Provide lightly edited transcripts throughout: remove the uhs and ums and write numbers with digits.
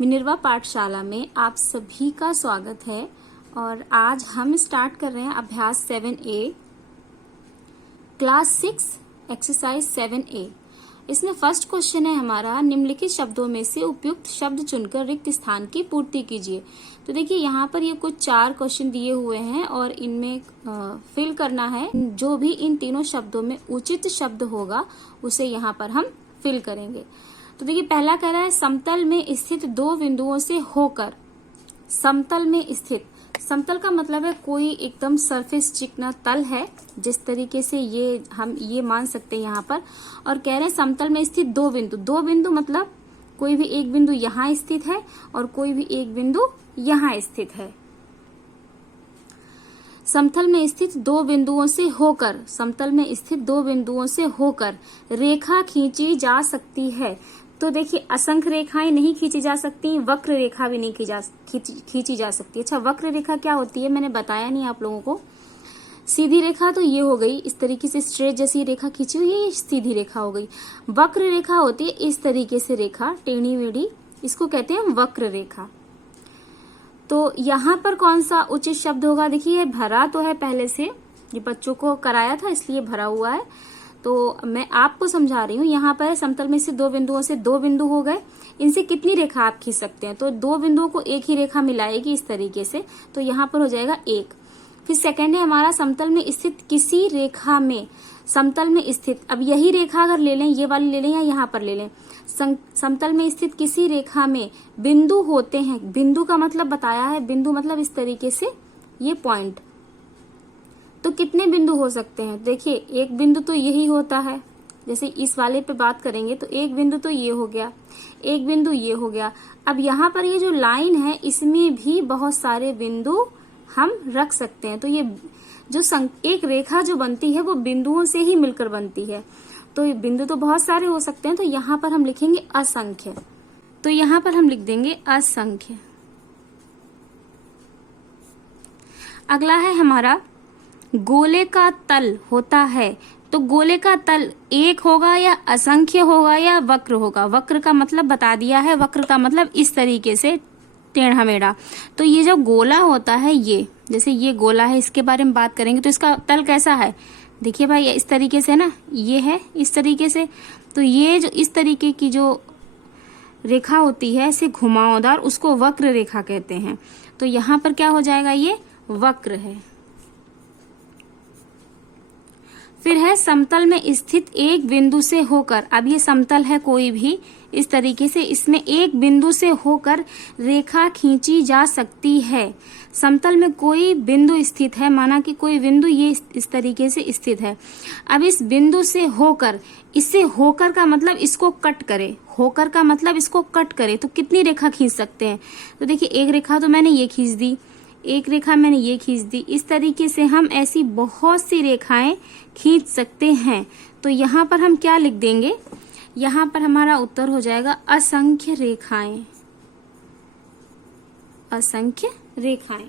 Minerva पाठशाला में आप सभी का स्वागत है और आज हम स्टार्ट कर रहे हैं अभ्यास 7A क्लास 6 एक्सरसाइज 7A। इसमें फर्स्ट क्वेश्चन है हमारा, निम्नलिखित शब्दों में से उपयुक्त शब्द चुनकर रिक्त स्थान की पूर्ति कीजिए। तो देखिए यहाँ पर ये कुछ 4 क्वेश्चन दिए हुए हैं और इनमें फिल करना है। जो भी इन तीनों शब्दों में उचित शब्द होगा उसे यहाँ पर हम फिल करेंगे। तो देखिए पहला कह रहा है समतल में स्थित दो बिंदुओं से होकर। समतल में स्थित, समतल का मतलब है कोई एकदम सरफेस चिकना तल है, जिस तरीके से ये हम ये मान सकते हैं यहाँ पर। और कह रहे हैं समतल में स्थित दो बिंदु। दो बिंदु मतलब कोई भी एक बिंदु यहाँ स्थित है और कोई भी एक बिंदु यहाँ स्थित है। समतल में स्थित दो बिंदुओं से होकर, समतल में स्थित दो बिंदुओं से होकर रेखा खींची जा सकती है। तो देखिए असंख्य रेखाएं नहीं खींची जा सकती, वक्र रेखा भी नहीं खींची जा सकती। अच्छा, वक्र रेखा क्या होती है मैंने बताया नहीं आप लोगों को। सीधी रेखा तो ये हो गई, इस तरीके से स्ट्रेट जैसी रेखा खींची हुई है, ये सीधी रेखा हो गई। वक्र रेखा होती है इस तरीके से रेखा, टेढ़ी मेढ़ी, इसको कहते हैं वक्र रेखा। तो यहाँ पर कौन सा उचित शब्द होगा? देखिए भरा तो है, पहले से ये बच्चों को कराया था इसलिए भरा हुआ है, तो मैं आपको समझा रही हूँ। यहाँ पर समतल में से दो बिंदुओं से दो बिंदु हो गए, इनसे कितनी रेखा आप खींच सकते हैं? तो दो बिंदुओं को एक ही रेखा मिलाएगी इस तरीके से, तो यहाँ पर हो जाएगा एक। फिर सेकंड है हमारा समतल में स्थित किसी रेखा में, समतल में स्थित, अब यही रेखा अगर ले लें, ये वाली ले लें या यहाँ पर ले लें, समतल में स्थित किसी रेखा में बिंदु होते हैं। बिंदु का मतलब बताया है, बिंदु मतलब इस तरीके से ये पॉइंट। तो कितने बिंदु हो सकते हैं? देखिए एक बिंदु तो यही होता है, जैसे इस वाले पे बात करेंगे तो एक बिंदु तो ये हो गया, एक बिंदु ये हो गया। अब यहाँ पर ये जो लाइन है इसमें भी बहुत सारे बिंदु हम रख सकते हैं। तो ये जो एक रेखा जो बनती है वो बिंदुओं से ही मिलकर बनती है। तो ये बिंदु तो बहुत सारे हो सकते हैं, तो यहाँ पर हम लिखेंगे असंख्य। तो यहाँ पर हम लिख देंगे असंख्य। अगला है हमारा गोले का तल होता है। तो गोले का तल एक होगा या असंख्य होगा या वक्र होगा? वक्र का मतलब बता दिया है, वक्र का मतलब इस तरीके से टेढ़ा मेढ़ा। तो ये जो गोला होता है, ये जैसे ये गोला है, इसके बारे में बात करेंगे तो इसका तल कैसा है? देखिए भाई इस तरीके से ना, ये है इस तरीके से। तो ये जो इस तरीके की जो रेखा होती है इसे घुमावदार, उसको वक्र रेखा कहते हैं। तो यहाँ पर क्या हो जाएगा? ये वक्र है। फिर है समतल में स्थित एक बिंदु से होकर। अब ये समतल है कोई भी, इस तरीके से इसमें एक बिंदु से होकर रेखा खींची जा सकती है। समतल में कोई बिंदु स्थित है, माना कि कोई बिंदु ये इस तरीके से स्थित है। अब इस बिंदु से होकर, इससे होकर का मतलब इसको कट करे, होकर का मतलब इसको कट करे, तो कितनी रेखा खींच सकते हैं? तो देखिए एक रेखा तो मैंने ये खींच दी, एक रेखा मैंने ये खींच दी। इस तरीके से हम ऐसी बहुत सी रेखाएं खींच सकते हैं। तो यहाँ पर हम क्या लिख देंगे? यहाँ पर हमारा उत्तर हो जाएगा असंख्य रेखाएं। असंख्य रेखाएं।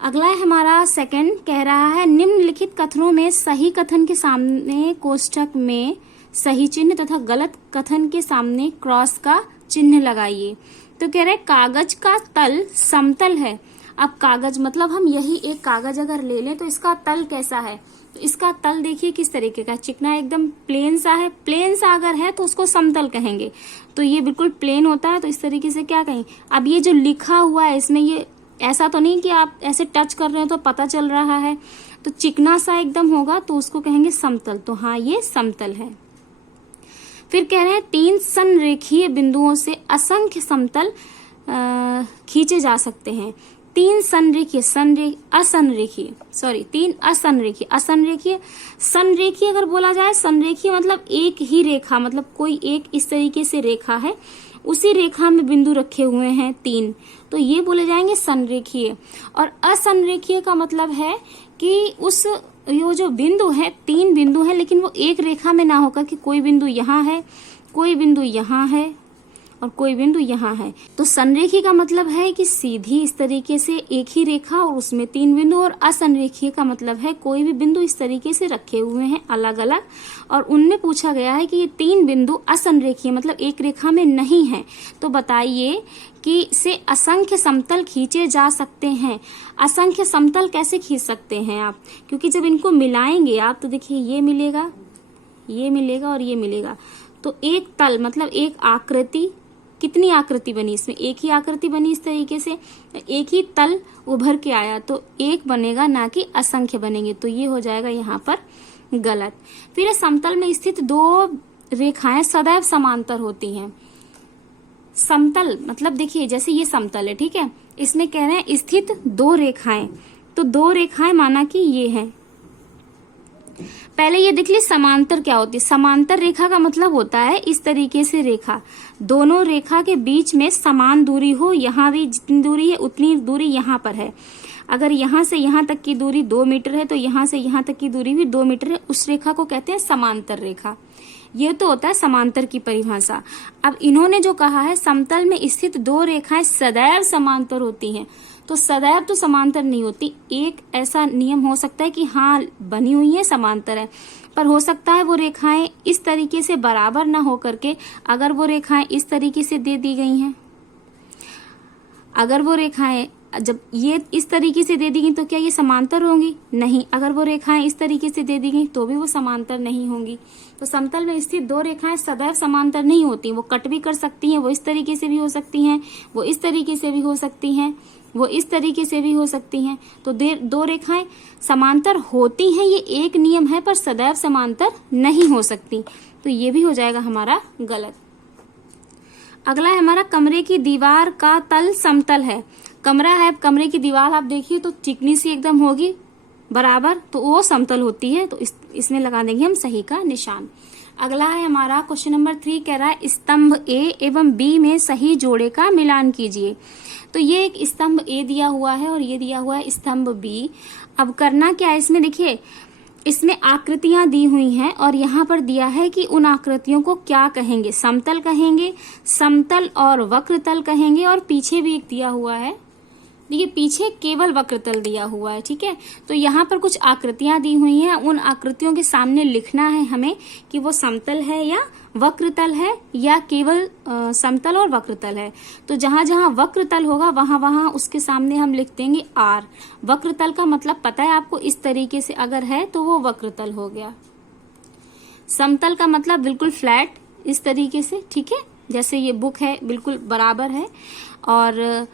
अगला है हमारा सेकंड, कह रहा है निम्नलिखित कथनों में सही कथन के सामने कोष्ठक में सही चिन्ह तथा गलत कथन के सामने क्रॉस का चिन्ह लगाइए। तो कह रहे हैं कागज का तल समतल है। अब कागज मतलब हम यही एक कागज अगर ले लें तो इसका तल कैसा है? तो इसका तल देखिए किस तरीके का, चिकना एकदम प्लेन सा है। प्लेन सा अगर है तो उसको समतल कहेंगे। तो ये बिल्कुल प्लेन होता है, तो इस तरीके से क्या कहें? अब ये जो लिखा हुआ है इसमें, ये ऐसा तो नहीं कि आप ऐसे टच कर रहे हो तो पता चल रहा है, तो चिकना सा एकदम होगा तो उसको कहेंगे समतल। तो हाँ ये समतल है। फिर कह रहे हैं तीन संरेखीय बिंदुओं से असंख्य समतल खींचे जा सकते हैं। तीन संरेखीय, असंरेखीय, संरेखीय अगर बोला जाए, संरेखीय मतलब एक ही रेखा, मतलब कोई एक इस तरीके से रेखा है, उसी रेखा में बिंदु रखे हुए हैं तीन, तो ये बोले जाएंगे संरेखीय। और असंरेखीय का मतलब है कि उस ये जो बिंदु है, तीन बिंदु है लेकिन वो एक रेखा में ना होकर कि कोई बिंदु यहाँ है, कोई बिंदु यहाँ है और कोई बिंदु यहाँ है। तो संरेखी का मतलब है कि सीधी इस तरीके से एक ही रेखा और उसमें 3 बिंदु, और असंरेखीय का मतलब है कोई भी बिंदु इस तरीके से रखे हुए हैं अलग अलग, और उनमें पूछा गया है कि ये 3 बिंदु असंरेखीय मतलब एक रेखा में नहीं है। तो बताइए कि से असंख्य समतल खींचे जा सकते हैं। असंख्य समतल कैसे खींच सकते हैं आप, क्योंकि जब इनको मिलाएंगे आप तो देखिए ये मिलेगा, ये मिलेगा और ये मिलेगा, तो एक तल मतलब एक आकृति, कितनी आकृति बनी इसमें, एक ही आकृति बनी इस तरीके से, एक ही तल उभर के आया, तो एक बनेगा ना कि असंख्य बनेंगे। तो ये हो जाएगा यहाँ पर गलत। फिर समतल में स्थित 2 रेखाएं सदैव समांतर होती हैं। समतल मतलब देखिए जैसे ये समतल है, ठीक है, इसमें कह रहे हैं स्थित 2 रेखाएं, तो 2 रेखाएं माना कि ये है। पहले ये देख ली समांतर क्या होती है। समांतर रेखा का मतलब होता है इस तरीके से रेखा, दोनों रेखा के बीच में समान दूरी हो, यहाँ भी जितनी दूरी है उतनी दूरी यहाँ पर है। अगर यहाँ से यहाँ तक की दूरी 2 मीटर है तो यहाँ से यहाँ तक की दूरी भी 2 मीटर है, उस रेखा को कहते हैं समांतर रेखा। ये तो होता है समांतर की परिभाषा। अब इन्होंने जो कहा है समतल में स्थित 2 रेखाएं सदैव समांतर होती हैं, तो सदैव तो समांतर नहीं होती। एक ऐसा नियम हो सकता है कि हाँ बनी हुई है समांतर है, पर हो सकता है वो रेखाएं इस तरीके से बराबर ना हो करके, अगर वो रेखाएं इस तरीके से दे दी गई हैं, अगर वो रेखाएं जब ये इस तरीके से दे दी गई तो क्या ये समांतर होंगी? नहीं। अगर वो रेखाएं इस तरीके से दे दी गई तो भी वो समांतर नहीं होंगी। तो समतल में स्थित 2 रेखाएं सदैव समांतर नहीं होती, वो कट भी कर सकती हैं, वो इस तरीके से भी हो सकती हैं, वो इस तरीके से भी हो सकती हैं, वो इस तरीके से भी हो सकती हैं। तो 2 रेखाएं समांतर होती हैं, ये एक नियम है, पर सदैव समांतर नहीं हो सकती। तो ये भी हो जाएगा हमारा गलत। अगला है हमारा कमरे की दीवार का तल समतल है। कमरा है, कमरे की दीवार आप देखिए तो चिकनी सी एकदम होगी बराबर, तो वो समतल होती है, तो इसमें लगा देंगे हम सही का निशान। अगला है हमारा क्वेश्चन नंबर 3, कह रहा है स्तंभ ए एवं बी में सही जोड़े का मिलान कीजिए। तो ये एक स्तंभ ए दिया हुआ है और ये दिया हुआ है स्तंभ बी। अब करना क्या है इसमें, देखिए इसमें आकृतियां दी हुई हैं और यहाँ पर दिया है कि उन आकृतियों को क्या कहेंगे, समतल कहेंगे, समतल और वक्रतल कहेंगे, और पीछे भी एक दिया हुआ है, देखिए पीछे केवल वक्रतल दिया हुआ है, ठीक है। तो यहाँ पर कुछ आकृतियां दी हुई हैं, उन आकृतियों के सामने लिखना है हमें कि वो समतल है या वक्रतल है या केवल समतल और वक्रतल है। तो जहां जहां वक्रतल होगा वहां वहां उसके सामने हम लिख देंगे R। वक्रतल का मतलब पता है आपको, इस तरीके से अगर है तो वो वक्रतल हो गया। समतल का मतलब बिल्कुल फ्लैट इस तरीके से, ठीक है, जैसे ये बुक है बिल्कुल बराबर है। और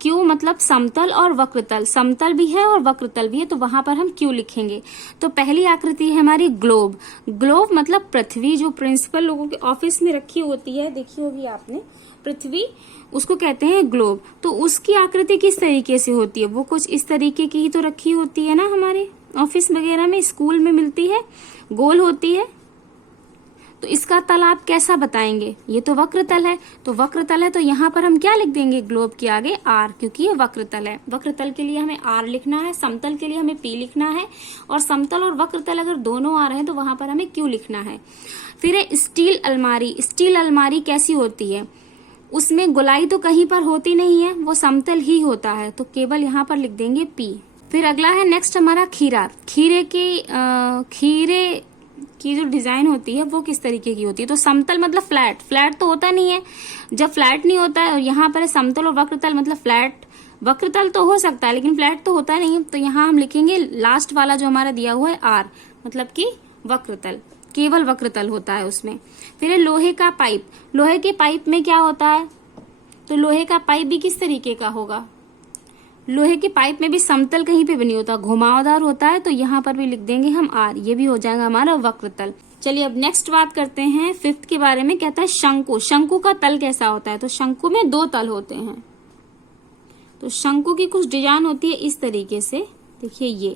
क्यू मतलब समतल और वक्रतल, समतल भी है और वक्रतल भी है, तो वहां पर हम क्यू लिखेंगे। तो पहली आकृति है हमारी ग्लोब। ग्लोब मतलब पृथ्वी, जो प्रिंसिपल लोगों के ऑफिस में रखी होती है, देखी होगी आपने पृथ्वी, उसको कहते हैं ग्लोब। तो उसकी आकृति किस तरीके से होती है, वो कुछ इस तरीके की ही तो रखी होती है ना, हमारे ऑफिस वगैरह में, स्कूल में मिलती है, गोल होती है। तो इसका तल आप कैसा बताएंगे, ये तो वक्रतल है, तो वक्रतल है तो यहाँ पर हम क्या लिख देंगे ग्लोब के आगे R, क्योंकि ये वक्रतल है। वक्रतल के लिए हमें R लिखना है, समतल के लिए हमें P लिखना है, और समतल और वक्रतल अगर दोनों आ रहे हैं तो वहां पर हमें Q लिखना है। फिर है स्टील अलमारी। स्टील अलमारी कैसी होती है, उसमें गोलाई तो कहीं पर होती नहीं है, वो समतल ही होता है, तो केवल यहाँ पर लिख देंगे P। फिर अगला है नेक्स्ट हमारा खीरा। खीरे की जो डिजाइन होती है वो किस तरीके की होती है, तो समतल मतलब फ्लैट तो होता नहीं है। जब फ्लैट नहीं होता है और यहाँ पर है समतल और वक्रतल मतलब फ्लैट, वक्रतल तो हो सकता है लेकिन फ्लैट तो होता नहीं है, तो यहाँ हम लिखेंगे लास्ट वाला जो हमारा दिया हुआ है R, मतलब कि वक्रतल, केवल वक्रतल होता है उसमें। फिर है लोहे का पाइप। लोहे के पाइप में क्या होता है, तो लोहे का पाइप भी किस तरीके का होगा, लोहे के पाइप में भी समतल कहीं पे भी नहीं होता, घुमावदार होता है, तो यहाँ पर भी लिख देंगे हम R, ये भी हो जाएगा हमारा वक्रतल। चलिए अब नेक्स्ट बात करते हैं 5th के बारे में। कहता है शंकु। शंकु का तल कैसा होता है, तो शंकु में 2 तल होते हैं। तो शंकु की कुछ डिजाइन होती है इस तरीके से, देखिए ये,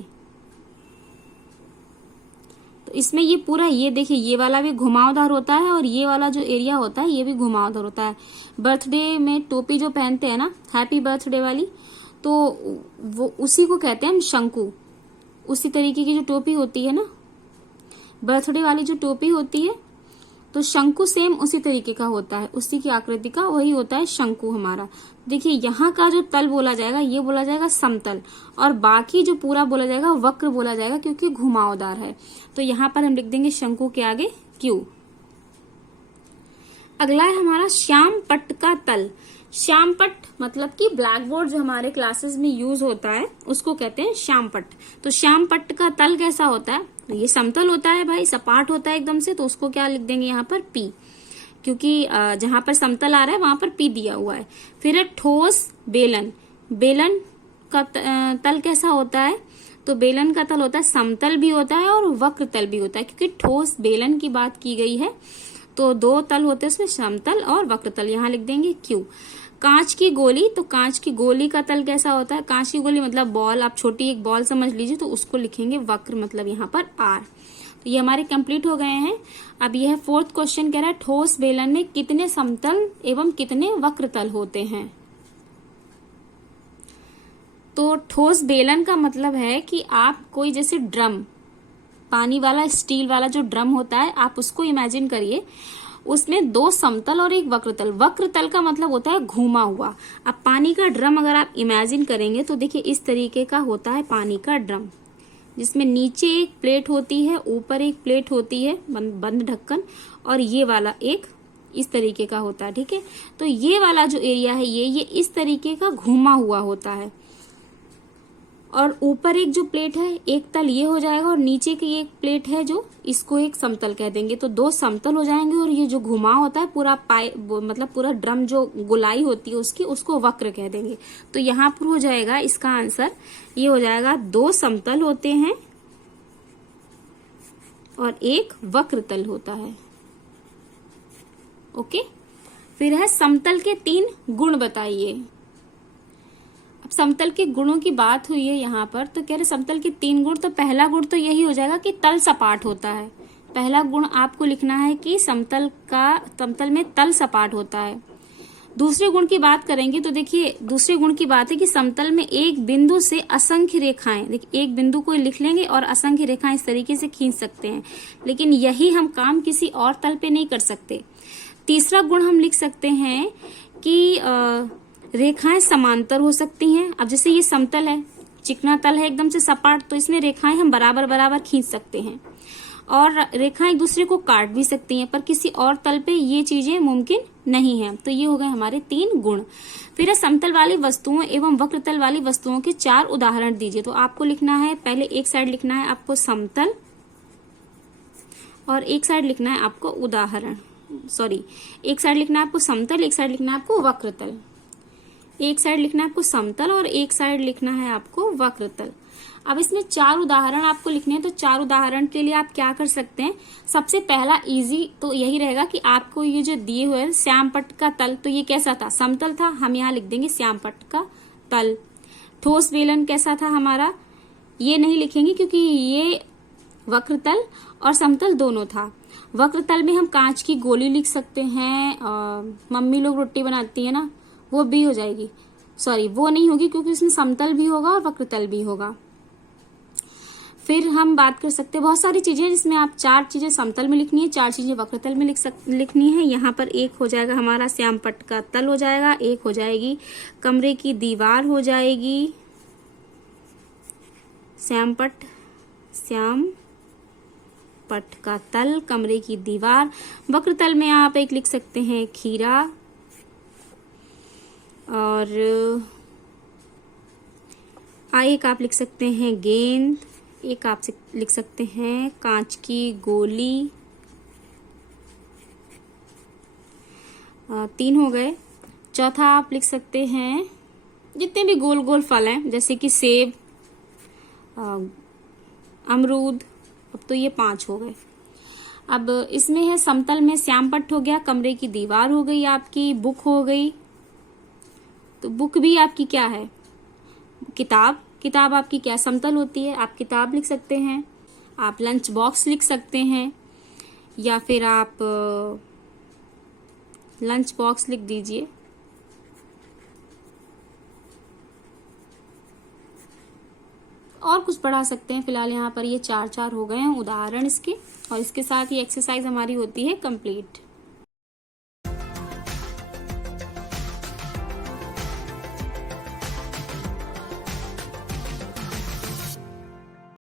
तो इसमें ये पूरा, ये देखिए ये वाला भी घुमावदार होता है और ये वाला जो एरिया होता है ये भी घुमावदार होता है। बर्थडे में टोपी जो पहनते हैं ना, हैप्पी बर्थडे वाली, तो वो उसी को कहते हैं हम शंकु। उसी तरीके की जो टोपी होती है ना, बर्थडे वाली जो टोपी होती है तो शंकु सेम उसी तरीके का होता है, उसी की आकृति का वही होता है शंकु हमारा। देखिए यहाँ का जो तल बोला जाएगा ये बोला जाएगा समतल, और बाकी जो पूरा बोला जाएगा वक्र बोला जाएगा क्योंकि घुमावदार है। तो यहाँ पर हम लिख देंगे शंकु के आगे क्यू। अगला है हमारा श्याम पट्ट का तल। श्याम पट्ट मतलब कि ब्लैक बोर्ड जो हमारे क्लासेस में यूज होता है उसको कहते हैं श्याम पट्ट। तो श्याम पट्ट का तल कैसा होता है? तो ये समतल होता है भाई, सपाट होता है एकदम से, तो उसको क्या लिख देंगे यहाँ पर पी, क्योंकि जहां पर समतल आ रहा है वहां पर पी दिया हुआ है। फिर है ठोस बेलन। बेलन का तल कैसा होता है? तो बेलन का तल होता है समतल भी होता है और वक्र तल भी होता है, क्योंकि ठोस बेलन की बात की गई है तो दो तल होते हैं उसमें, समतल और वक्र तल। यहाँ लिख देंगे क्यू। कांच की गोली, तो कांच की गोली का तल कैसा होता है? कांच की गोली मतलब बॉल, आप छोटी एक बॉल समझ लीजिए, तो उसको लिखेंगे वक्र, मतलब यहाँ पर आर। तो ये हमारे कंप्लीट हो गए हैं। अब यह फोर्थ क्वेश्चन कह रहा है ठोस बेलन में कितने समतल एवं कितने वक्र तल होते हैं। तो ठोस बेलन का मतलब है कि आप कोई जैसे ड्रम, पानी वाला स्टील वाला जो ड्रम होता है, आप उसको इमेजिन करिए, उसमें दो समतल और एक वक्रतल। वक्रतल का मतलब होता है घूमा हुआ। अब पानी का ड्रम अगर आप इमेजिन करेंगे तो देखिए इस तरीके का होता है पानी का ड्रम, जिसमें नीचे एक प्लेट होती है, ऊपर एक प्लेट होती है बंद ढक्कन, और ये वाला एक इस तरीके का होता है। ठीक है, तो ये वाला जो एरिया है ये इस तरीके का घूमा हुआ होता है, और ऊपर एक जो प्लेट है एक तल ये हो जाएगा, और नीचे की एक प्लेट है जो इसको एक समतल कह देंगे। तो दो समतल हो जाएंगे, और ये जो घुमाव होता है पूरा मतलब पूरा ड्रम जो गोलाई होती है उसकी, उसको वक्र कह देंगे। तो यहाँ पर हो जाएगा इसका आंसर, ये हो जाएगा दो समतल होते हैं और एक वक्र तल होता है। ओके, फिर है समतल के 3 गुण बताइए। अब समतल के गुणों की बात हुई है यहाँ पर, तो कह रहे समतल के 3 गुण। तो पहला गुण तो यही हो जाएगा कि तल सपाट होता है। पहला गुण आपको लिखना है कि समतल में तल सपाट होता है। दूसरे गुण की बात करेंगे तो देखिए दूसरे गुण की बात है कि समतल में एक बिंदु से असंख्य रेखाएं, देखिए एक बिंदु को लिख लेंगे और असंख्य रेखाएं इस तरीके से खींच सकते हैं, लेकिन यही हम काम किसी और तल पे नहीं कर सकते। तीसरा गुण हम लिख सकते हैं कि रेखाएं समांतर हो सकती हैं। अब जैसे ये समतल है, चिकना तल है एकदम से सपाट, तो इसमें रेखाएं हम बराबर बराबर खींच सकते हैं, और रेखाएं एक दूसरे को काट भी सकती हैं, पर किसी और तल पे ये चीजें मुमकिन नहीं है। तो ये हो गए हमारे 3 गुण। फिर है समतल वाली वस्तुओं एवं वक्रतल वाली वस्तुओं के 4 उदाहरण दीजिए। तो आपको लिखना है, पहले एक साइड लिखना है आपको समतल, और एक साइड लिखना है आपको उदाहरण, एक साइड लिखना है आपको समतल, एक साइड लिखना है आपको वक्रतल। एक साइड लिखना है आपको समतल और एक साइड लिखना है आपको वक्रतल। अब इसमें 4 उदाहरण आपको लिखने हैं, तो 4 उदाहरण के लिए आप क्या कर सकते हैं। सबसे पहला इजी तो यही रहेगा कि आपको ये जो दिए हुए श्यामपट्ट का तल, तो ये कैसा था? समतल था, हम यहाँ लिख देंगे श्यामपट्ट का तल। ठोस बेलन कैसा था हमारा? ये नहीं लिखेंगे क्योंकि ये वक्रतल और समतल दोनों था। वक्रतल में हम कांच की गोली लिख सकते हैं, मम्मी लोग रोटी बनाती है ना, वो भी हो जाएगी, वो नहीं होगी क्योंकि उसमें समतल भी होगा और वक्रतल भी होगा। फिर हम बात कर सकते हैं बहुत सारी चीजें जिसमें आप 4 चीजें समतल में लिखनी है, 4 चीजें वक्रतल में लिखनी है। यहाँ पर एक हो जाएगा हमारा श्यामपट्ट का तल हो जाएगा, एक हो जाएगी कमरे की दीवार हो जाएगी, श्यामपट्ट का तल, कमरे की दीवार। वक्रतल में आप एक लिख सकते हैं खीरा, और एक आप लिख सकते हैं गेंद, एक आप लिख सकते हैं कांच की गोली। 3 हो गए। चौथा आप लिख सकते हैं जितने भी गोल गोल फल हैं, जैसे कि सेब, अमरूद। अब तो ये 5 हो गए। अब इसमें है समतल में श्यामपट्ट हो गया, कमरे की दीवार हो गई, आपकी बुक हो गई। तो बुक भी आपकी क्या है? किताब आपकी क्या समतल होती है, आप किताब लिख सकते हैं। आप लंच बॉक्स लिख सकते हैं, या फिर आप लंच बॉक्स लिख दीजिए। और कुछ बढ़ा सकते हैं। फिलहाल यहाँ पर ये 4 4 हो गए हैं उदाहरण इसके, और इसके साथ ये एक्सरसाइज हमारी होती है कंप्लीट।